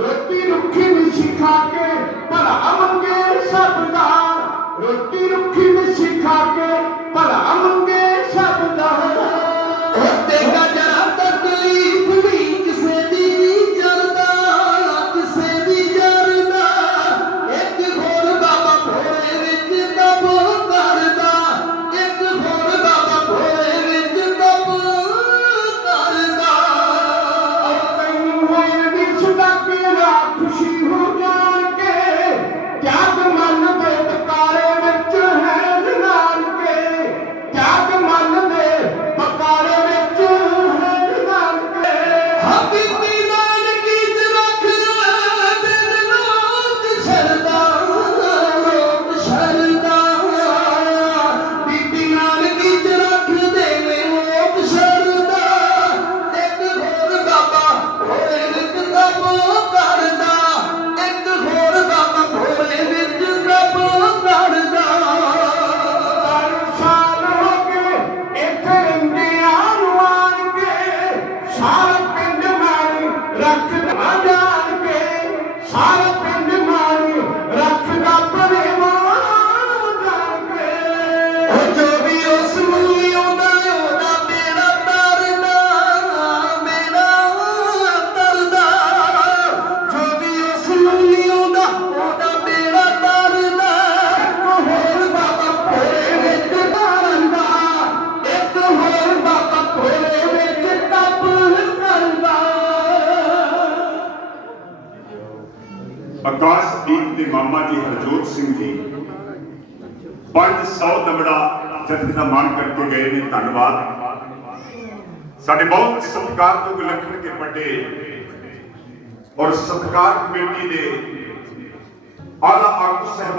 रोटी रुखी सिखा के रोटी आकाशदीप के मामा जी हरजोत सिंह जी। पाँच सौ दमड़ा जथे का मान करके गए हैं धनबाद साढ़े बहुत सत्कार योग लखन के बड़े और सत्कार कमेटी के आला आगू साहब